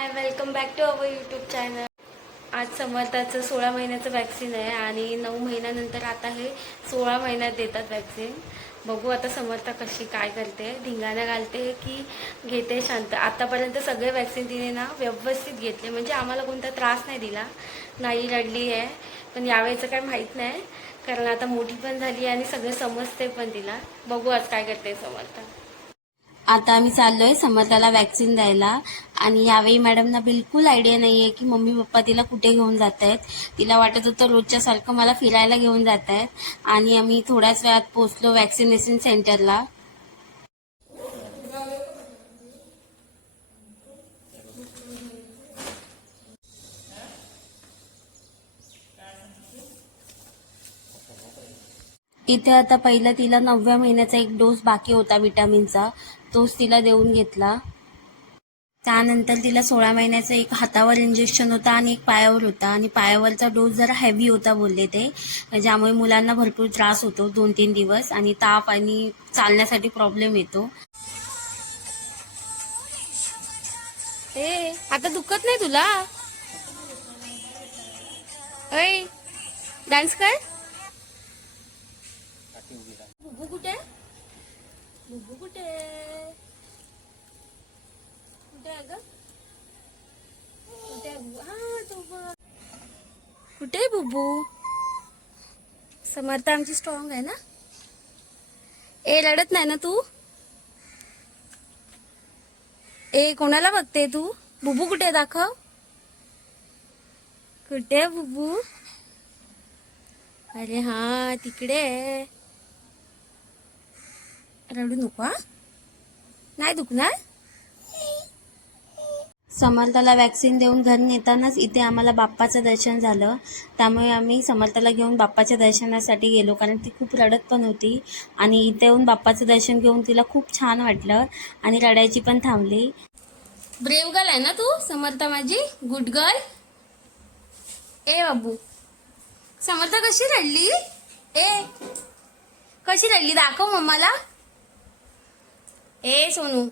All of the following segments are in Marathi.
Hi welcome back to our YouTube channel आज समर्थाचं सोळा महिन्याचं वॅक्सिन आहे आणि नऊ महिन्यानंतर आता हे सोळा महिन्यात देतात वॅक्सिन बघू आता समर्था कशी काय करते. धिंगाणा घालते की घेते शांत. आतापर्यंत सगळे वॅक्सिन तिने ना व्यवस्थित घेतले. म्हणजे आम्हाला कोणता त्रास नाही दिला. नाही रडली आहे. पण यावेळेचं काय माहीत नाही. कारण आता मोठी पण झाली आणि सगळे समजते पण तिला. बघू आज काय करते समर्था. आता आम्ही चाललोय समर्थाला वॅक्सिन द्यायला. आणि यावेळी मॅडमना बिलकुल आयडिया नाहीये की मम्मी पप्पा तिला कुठे घेऊन जात आहेत तिला वाटत होतं रोजच्या सारखं मला फिरायला घेऊन जात आहेत आणि आम्ही थोड्याच वेळात पोहोचलो वॅक्सिनेशन सेंटरला इथे आता पहिला तिला नवव्या महिन्याचा एक डोस बाकी होता विटामिनचा तोच तिला देऊन घेतला. त्यानंतर तिला सोळा महिन्याचं एक हातावर इंजेक्शन होता आणि एक पायावर होता. आणि पायावरचा डोस जरा हेवी होता बोलले ते. ज्यामुळे मुलांना भरपूर त्रास होतो दोन तीन दिवस आणि ताप आणि चालण्यासाठी प्रॉब्लेम येतो. ए आता दुखत नाही तुला? ऐ डान्स कर. बुबू कुठे? बुबू कुठे कुठे आहे ग कुठे आहे बुबू? हा तो बघ. कुठे आहे बुबू? समर्थ आमची स्ट्रॉंग आहे ना? ए रडत नाही ना तू? ए कोणाला बघते तू? बुबू कुठे आहे? दाखव. कुठे आहे बुबू? अरे हा तिकडे आहे. रडू नको नाही दुखणार? समर्थाला वॅक्सिन देऊन घरी नेतानाच इथे आम्हाला बाप्पाचं दर्शन झालं. त्यामुळे आम्ही समर्थाला घेऊन बाप्पाच्या दर्शनासाठी गेलो कारण ती खूप रडत पण होती. आणि इथे येऊन बाप्पाचं दर्शन घेऊन तिला खूप छान वाटलं आणि रडायची पण थांबली. ब्रेव गर्ल आहे ना तू समर्था माझी? गुड गर्ल ए बाबू. समर्था कशी रडली? ए कशी रडली? दाखव मम्माला. ए सोनू.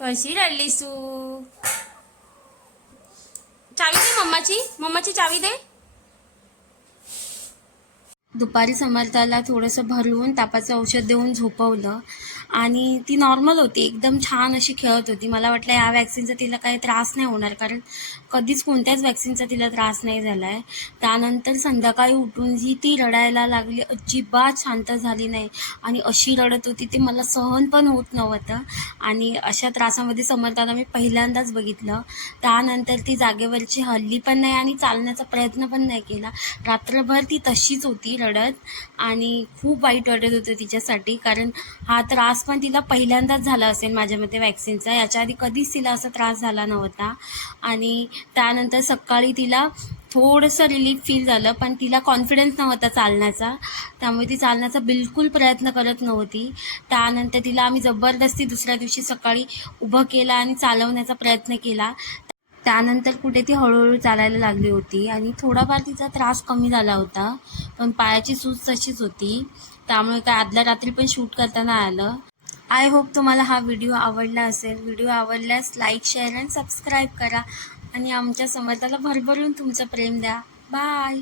પછી રડી લઈશું. ચાવી દે મમ્માચી મમ્માચી ચાવી દે. दुपारी समर्थाला थोडंसं भरवून तापाचं औषध देऊन झोपवलं. आणि ती नॉर्मल होती. एकदम छान अशी खेळत होती. मला वाटलं या वॅक्सिनचा तिला काही त्रास नाही होणार. कारण कधीच कोणत्याच वॅक्सिनचा तिला त्रास नाही झाला आहे त्यानंतर संध्याकाळी उठून ही ती रडायला लागली. अजिबात शांत झाली नाही. आणि अशी रडत होती ते मला सहन पण होत नव्हतं. आणि अशा त्रासामध्ये समर्थाला मी पहिल्यांदाच बघितलं. त्यानंतर ती जागेवरची हल्ली पण नाही आणि चालण्याचा प्रयत्न पण नाही केला. रात्रभर ती तशीच होती. रडत आणि खूप वाईट वाटत होतं तिच्यासाठी. कारण हा त्रास पण तिला पहिल्यांदाच झाला असेल माझ्या मते वॅक्सिनचा याच्या आधी कधीच तिला असा त्रास झाला नव्हता. आणि त्यानंतर सकाळी तिला थोडंसं रिलीफ फील झालं पण तिला कॉन्फिडन्स नव्हता चालण्याचा. त्यामुळे ती चालण्याचा बिलकुल प्रयत्न करत नव्हती. त्यानंतर तिला आम्ही जबरदस्ती दुसऱ्या दिवशी सकाळी उभं केलं आणि चालवण्याचा प्रयत्न केला. त्यानंतर कुठे ती हळूहळू चालायला लागली होती आणि थोडाफार तिचा त्रास कमी झाला होता. पण पायाची सूज तशीच होती. त्यामुळे काय आदल्या रात्री पण शूट करताना आलं. आय होप तुम्हाला हा व्हिडिओ आवडला असेल. व्हिडिओ आवडल्यास लाईक शेअर आणि सबस्क्राईब करा. आणि आमच्या समर्थाला भरभरून तुमचं प्रेम द्या. बाय